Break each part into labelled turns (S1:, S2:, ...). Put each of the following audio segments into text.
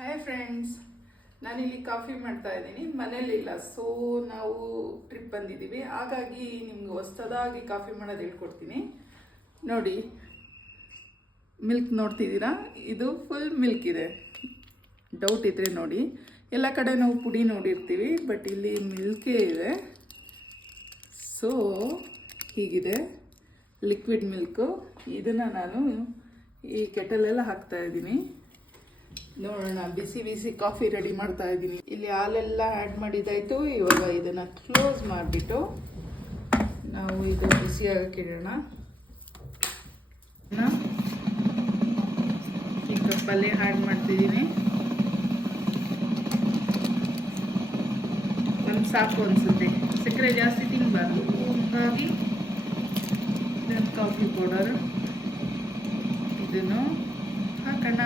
S1: Hi friends ನಾನಿಲ್ಲಿ coffee ಮಾಡ್ತಾ ಇದ್ದೀನಿ. ಮನೇಲಿಲ್ಲ ಸೊ ನಾವು ಟ್ರಿಪ್ ಬಂದಿದ್ದೀವಿ. ಹಾಗಾಗಿ ನಿಮ್ಗೆ ಹೊಸದಾಗಿ ಕಾಫಿ ಮಾಡೋದು ಹೇಳ್ಕೊಡ್ತೀನಿ. ನೋಡಿ ಮಿಲ್ಕ್ ನೋಡ್ತಿದ್ದೀರಾ? ಇದು ಫುಲ್ ಮಿಲ್ಕ್ ಇದೆ. ಡೌಟ್ ಇದ್ದರೆ ನೋಡಿ. ಎಲ್ಲ ಕಡೆ ನಾವು ಪುಡಿ ನೋಡಿರ್ತೀವಿ ಬಟ್ ಇಲ್ಲಿ ಮಿಲ್ಕೇ ಇದೆ. ಸೊ ಹೀಗಿದೆ ಲಿಕ್ವಿಡ್ ಮಿಲ್ಕು ಇದನ್ನು ನಾನು ಈ ಕೆಟಲೆಲ್ಲ ಹಾಕ್ತಾ ಇದ್ದೀನಿ. ನೋಡೋಣ, ಬಿಸಿ ಬಿಸಿ ಕಾಫಿ ರೆಡಿ ಮಾಡ್ತಾ ಇದ್ದೀನಿ. ಇಲ್ಲಿ ಹಾಲೆಲ್ಲ ಆ್ಯಡ್ ಮಾಡಿದ್ದಾಯಿತು, ಇವಾಗ ಇದನ್ನು ಕ್ಲೋಸ್ ಮಾಡಿಬಿಟ್ಟು ನಾವು ಇದು ಬಿಸಿಯಾಗಿ ಕೇಳೋಣ ಇಡೋಣ ಈ ಕಪ್ಪಲ್ಲಿ ಆ್ಯಡ್ ಮಾಡ್ತಿದ್ದೀನಿ. ಒಂದು ಸಾಕು ಅನಿಸುತ್ತೆ. ಸಕ್ಕರೆ ಜಾಸ್ತಿ ತಿನ್ನಬಾರ್ದು ಹಾಗಾಗಿ ಇದನ್ನು ಕಾಫಿ ಪೌಡರ್ ಇದನ್ನು ಹಾಕೋಣ.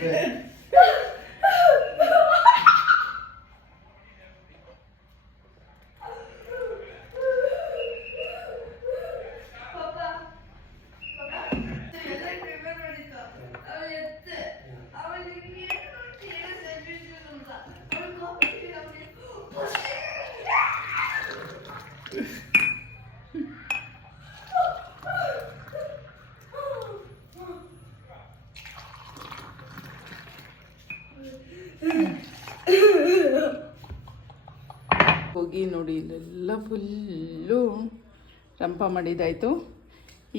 S1: Good. ಹೋಗಿ ನೋಡಿ, ಇಲ್ಲೆಲ್ಲ ಫುಲ್ಲು ರಂಪ ಮಾಡಿದ್ದಾಯಿತು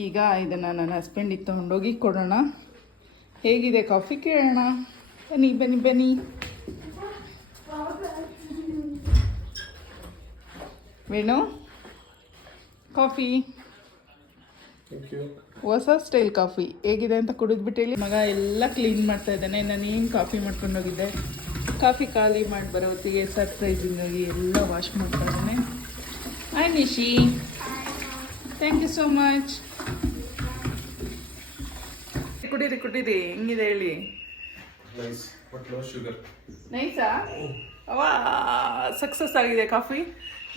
S1: ಈಗ ಇದನ್ನು ನನ್ನ ಹಸ್ಬೆಂಡಿಗೆ ತೊಗೊಂಡೋಗಿ ಕೊಡೋಣ. ಹೇಗಿದೆ ಕಾಫಿ ಕೇಳೋಣ? ಬನ್ನಿ ಬನ್ನಿ ಬನ್ನಿ. ವೇಣು ಕಾಫಿ ಹೊಸ ಸ್ಟೈಲ್ ಕಾಫಿ ಹೇಗಿದೆ ಅಂತ ಕುಡಿದ್ಬಿಟ್ಟು ಹೇಳಿ. ಮಗ ಎಲ್ಲ ಕ್ಲೀನ್ ಮಾಡ್ತಾ ಇದ್ದಾನೆ. ನಾನು ಏನು ಕಾಫಿ ಮಾಡ್ಕೊಂಡು ಹೋಗಿದ್ದೆ. ಕಾಫಿ ಖಾಲಿ ಮಾಡಿ ಬರೋ ಹೊತ್ತಿಗೆ ಸರ್ಪ್ರೈಸಿಂಗ್ ಆಗಿ ಎಲ್ಲ ವಾಶ್ ಮಾಡ್ತಾ ಇದ್ದಾನೆ. Hi Nishi thank you so much ಕುಡೀರಿ ಕುಡೀರಿ. ಹೆಂಗಿದೆ ಹೇಳಿ. ನೈಸಾ ಅವ ಸಕ್ಸಸ್ ಆಗಿದೆ ಕಾಫಿ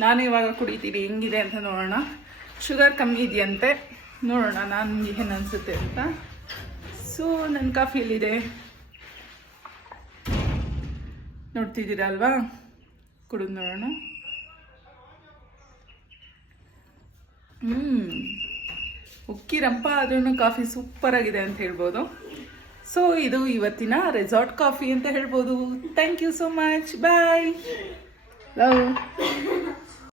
S1: ನಾನು ಇವಾಗ ಕುಡಿತೀನಿ. ಹೆಂಗಿದೆ ಅಂತ ನೋಡೋಣ. ಶುಗರ್ ಕಮ್ಮಿ ಇದೆಯಂತೆ. ನೋಡೋಣ, ನಾನು ಏನು ಅಂತ. ಸೊ ನನ್ನ ಕಾಫಿಯಲ್ಲಿದೆ ನೋಡ್ತಿದ್ದೀರಾ ಅಲ್ವಾ? ಕುಡಿದು ನೋಡೋಣ. ಹ್ಞೂ ಉಕ್ಕಿರಂಪ ಆದ್ರೂ ಕಾಫಿ ಸೂಪರಾಗಿದೆ ಅಂತ ಹೇಳ್ಬೋದು. ಸೊ ಇದು ಇವತ್ತಿನ ರೆಸಾರ್ಟ್ ಕಾಫಿ ಅಂತ ಹೇಳ್ಬೋದು. Thank you so much bye love